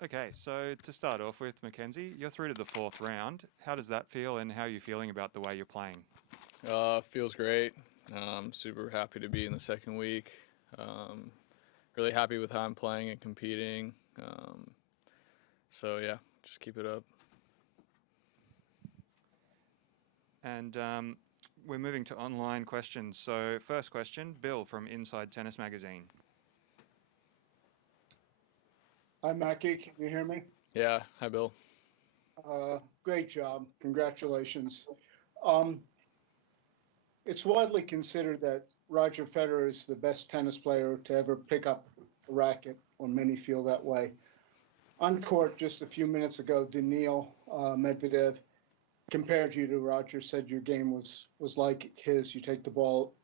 Okay, so to start off with, Mackenzie, you're through to the fourth round. How does that feel, and how are you feeling about the way you're playing? Feels great. Super happy to be in the second week. Um, really happy with how I'm playing and competing. So yeah, just keep it up. And we're moving to online questions. So, first question, Bill from Inside Tennis Magazine. Hi, Mackie. Can you hear me? Yeah, hi Bill. Great job. Congratulations. Um, it's widely considered that Roger Federer is the best tennis player to ever pick up a racket, or many feel that way. On court just a few minutes ago, Daniil Medvedev compared you to Roger, said your game was like his. You take the ball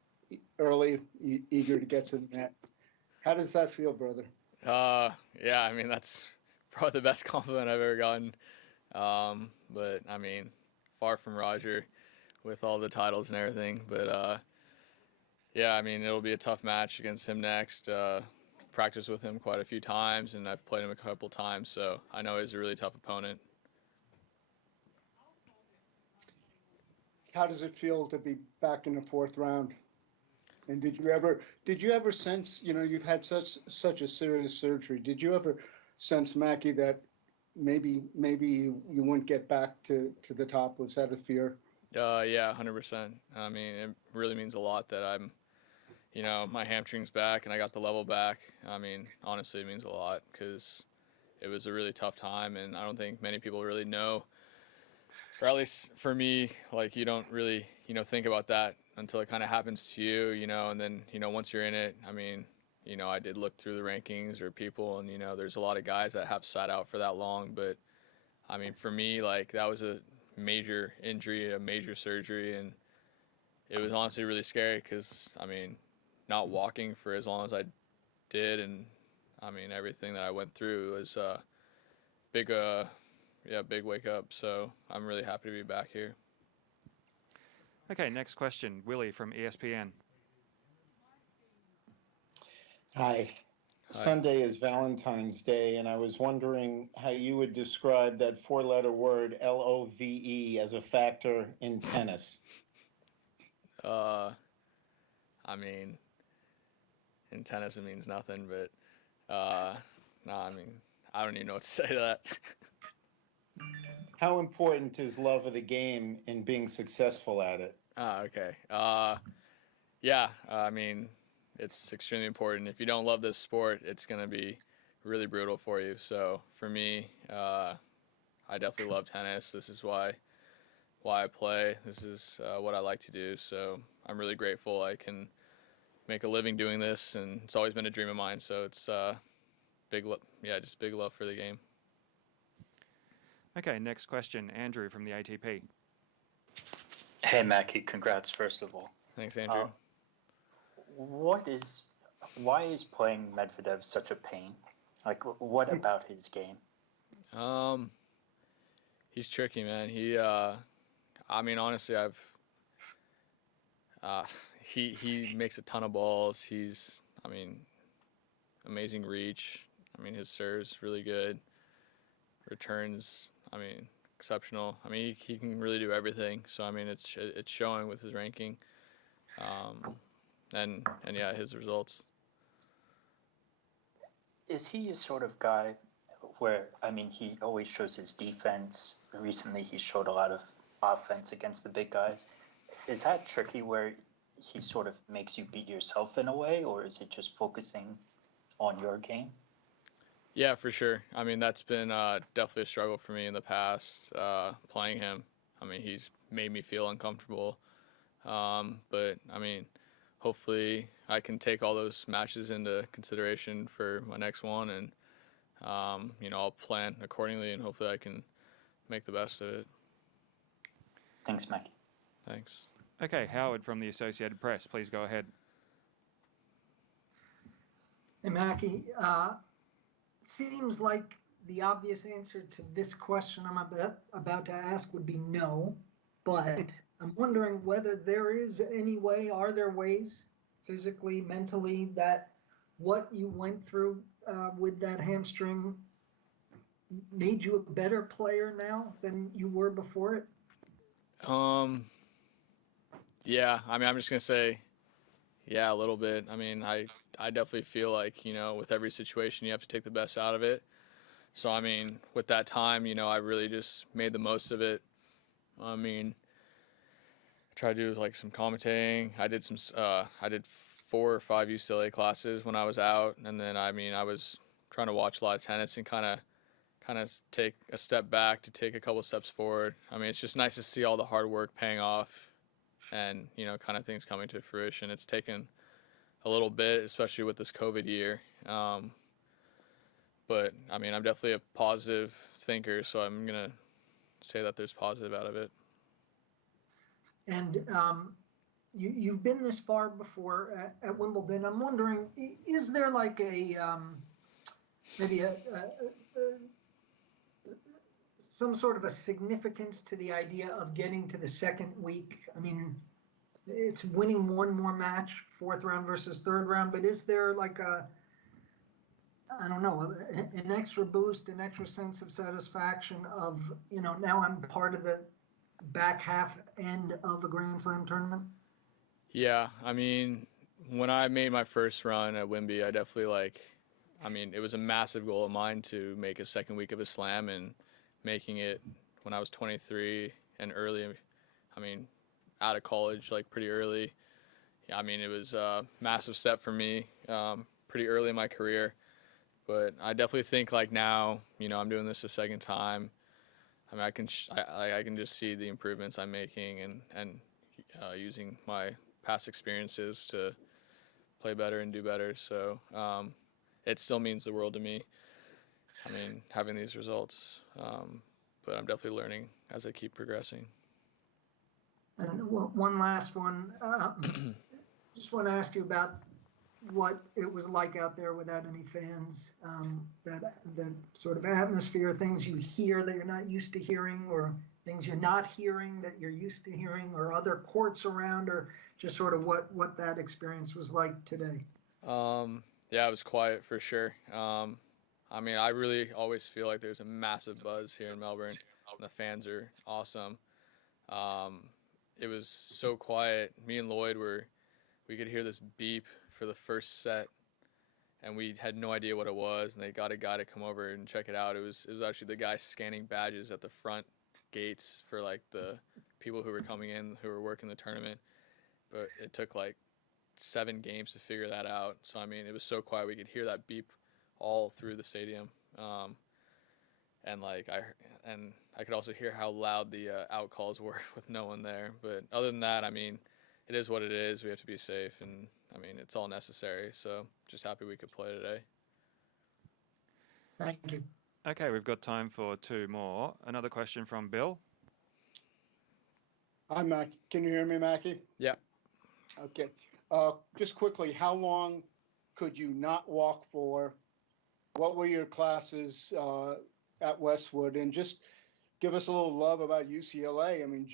early, eager to get to the net. How does that feel, brother? Yeah, I mean that's probably the best compliment I've ever gotten. But I mean, far from Roger with all the titles and everything. But yeah, I mean it'll be a tough match against him next. Practiced with him quite a few times, and I've played him a couple times, so I know he's a really tough opponent. How does it feel to be back in the fourth round? And did you ever sense, you've had such a serious surgery. Did you ever sense, Mackie, that maybe you wouldn't get back to the top? Was that a fear? Yeah, 100%. I mean, it really means a lot that my hamstring's back and I got the level back. I mean, honestly, it means a lot because it was a really tough time, and I don't think many people really know, or at least for me, like you don't really, think about that until it kind of happens to you, and then, once you're in it, I mean, I did look through the rankings or people, and, there's a lot of guys that have sat out for that long, but I mean, for me, like that was a major injury, a major surgery, and it was honestly really scary because, I mean, not walking for as long as I did, and I mean, everything that I went through was big, big wake up. So I'm really happy to be back here. Okay, next question, Willie from ESPN. Hi. Hi. Sunday is Valentine's Day, and I was wondering how you would describe that four-letter word, LOVE, as a factor in tennis. Uh, I mean, in tennis it means nothing, but no, I mean, I don't even know what to say to that. How important is love of the game in being successful at it? Okay. Yeah, I mean, it's extremely important. If you don't love this sport, it's going to be really brutal for you. So for me, I definitely love tennis. This is why I play. This is what I like to do. So I'm really grateful I can make a living doing this, and it's always been a dream of mine. So it's just big love for the game. Okay, next question, Andrew from the ATP. Hey, Mackie, congrats, first of all. Thanks, Andrew. What is, why is playing Medvedev such a pain? Like, what about his game? He's tricky, man. I mean, honestly, he makes a ton of balls. I mean, amazing reach. I mean, his serve's really good. Returns, I mean, exceptional. I mean, he can really do everything. So I mean, it's showing with his ranking, and yeah, his results. Is he a sort of guy where, I mean, he always shows his defense. Recently, he showed a lot of offense against the big guys. Is that tricky where he sort of makes you beat yourself in a way, or is it just focusing on your game? Yeah, for sure. I mean, that's been definitely a struggle for me in the past playing him. I mean, he's made me feel uncomfortable. But I mean, hopefully I can take all those matches into consideration for my next one, and I'll plan accordingly, and hopefully I can make the best of it. Thanks, Mackie. Thanks. Okay, Howard from the Associated Press, please go ahead. Hey, Mackie, seems like the obvious answer to this question I'm about to ask would be no, but I'm wondering whether there is any way, are there ways, physically, mentally, that what you went through with that hamstring made you a better player now than you were before it? Yeah, I mean, I'm just gonna say, yeah, a little bit. I mean, I definitely feel like, with every situation, you have to take the best out of it. So, I mean, with that time, I really just made the most of it. I mean, I tried to do like some commentating. I did 4 or 5 UCLA classes when I was out, and then I mean, I was trying to watch a lot of tennis and kind of take a step back to take a couple steps forward. I mean, it's just nice to see all the hard work paying off, and kind of things coming to fruition. It's taken a little bit, especially with this COVID year. But I mean, I'm definitely a positive thinker, so I'm gonna say that there's positive out of it. And you've been this far before at Wimbledon. I'm wondering, is there like a maybe some sort of a significance to the idea of getting to the second week? I mean, it's winning one more match, fourth round versus third round, but is there like I don't know, an extra boost, an extra sense of satisfaction of, now I'm part of the back half end of a Grand Slam tournament? Yeah, I mean, when I made my first run at Wimby, I definitely it was a massive goal of mine to make a second week of a slam, and making it when I was 23 and early, I mean, out of college, like pretty early. I mean, it was a massive step for me pretty early in my career. But I definitely think like now, I'm doing this a second time. I mean, I can just see the improvements I'm making, and using my past experiences to play better and do better. So it still means the world to me. I mean, having these results, but I'm definitely learning as I keep progressing. And one last one. Just want to ask you about what it was like out there without any fans, that the sort of atmosphere, things you hear that you're not used to hearing, or things you're not hearing that you're used to hearing, or other courts around, or just sort of what that experience was like today. Yeah, it was quiet for sure. I mean, I really always feel like there's a massive buzz here in Melbourne, and the fans are awesome. It was so quiet. Me and Lloyd we could hear this beep for the first set, and we had no idea what it was, and they got a guy to come over and check it out. It was actually the guy scanning badges at the front gates for like the people who were coming in, who were working the tournament. But it took like 7 games to figure that out. So I mean, it was so quiet, we could hear that beep all through the stadium. And I could also hear how loud the out calls were with no one there. But other than that, I mean, it is what it is. We have to be safe, and I mean, it's all necessary. So just happy we could play today. Thank you. Okay, we've got time for 2 more. Another question from Bill. Hi, Mac. Can you hear me, Mackie? Yeah. Okay. Just quickly, how long could you not walk for? What were your classes at Westwood? And just give us a little love about UCLA. I mean,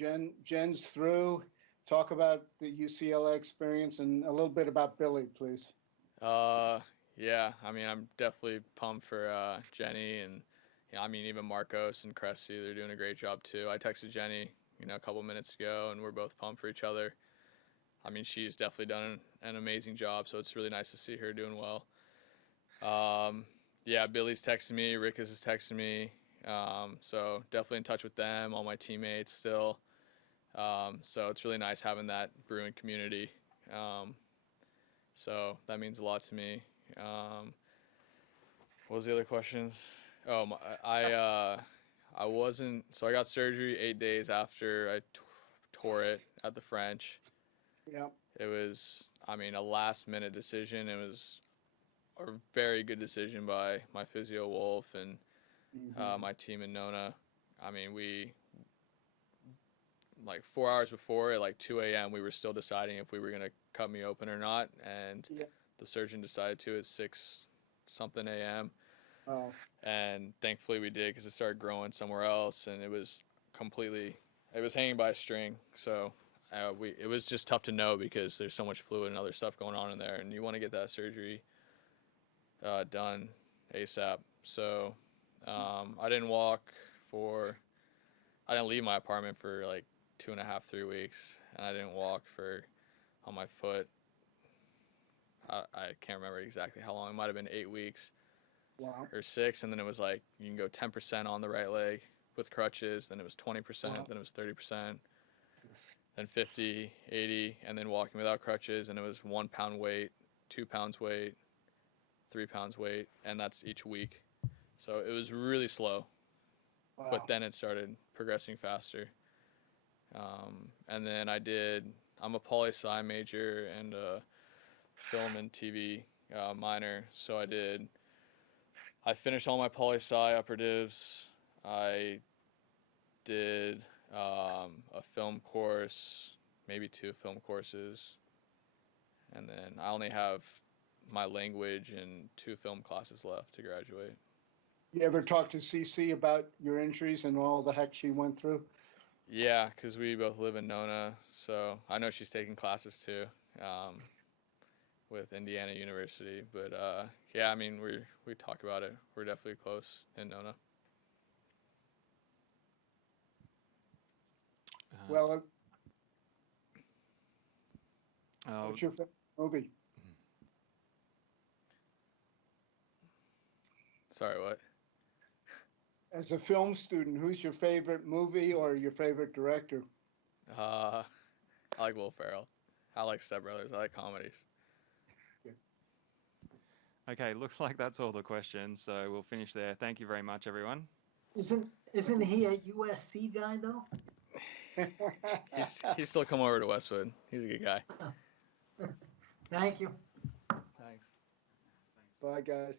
Jen's through. Talk about the UCLA experience and a little bit about Billy, please. Yeah, I mean, I'm definitely pumped for Jenny, and I mean, even Marcos and Cressy, they're doing a great job too. I texted Jenny, a couple minutes ago, and we're both pumped for each other. I mean, she's definitely done an amazing job, so it's really nice to see her doing well. Yeah, Billy's texting me, Rickus is texting me, so definitely in touch with them, all my teammates still. So it's really nice having that brewing community. So that means a lot to me. What was the other questions? Oh, I wasn't, so I got surgery 8 days after I tore it at the French. Yeah. It was, I mean, a last minute decision. It was a very good decision by my physio Wolf and my team in Nona. I mean, we, like 4 hours before at like 2 a.m. we were still deciding if we were going to cut me open or not, and the surgeon decided to at 6 something a.m. Oh. And thankfully we did, because it started growing somewhere else, and it was hanging by a string. So it was just tough to know, because there's so much fluid and other stuff going on in there, and you want to get that surgery done ASAP. So I didn't leave my apartment for like 2.5, 3 weeks, and I didn't walk on my foot. I can't remember exactly how long. It might have been 8 weeks. Wow. Or 6, and then it was like you can go 10% on the right leg with crutches, then it was 20%, Wow. then it was 30%, then 50, 80, and then walking without crutches, and it was 1 pound weight, 2 pounds weight, 3 pounds weight, and that's each week. So it was really slow, Wow. but then it started progressing faster. And then I'm a poli-sci major and a film and TV minor, so I finished all my poli-sci operatives. I did a film course, maybe 2 film courses, and then I only have my language and 2 film classes left to graduate. You ever talk to CC about your injuries and all the heck she went through? Yeah, because we both live in Nona, so I know she's taking classes too with Indiana University. But yeah, I mean, we talk about it. We're definitely close in Nona. Well, Oh, what's your favorite movie? Sorry, what? As a film student, who's your favorite movie or your favorite director? I like Will Ferrell. I like Step Brothers. I like comedies. okay, looks like that's all the questions, so we'll finish there. Thank you very much, everyone. Isn't he a USC guy though? He's still come over to Westwood. He's a good guy. Thank you. Thanks. Bye, guys.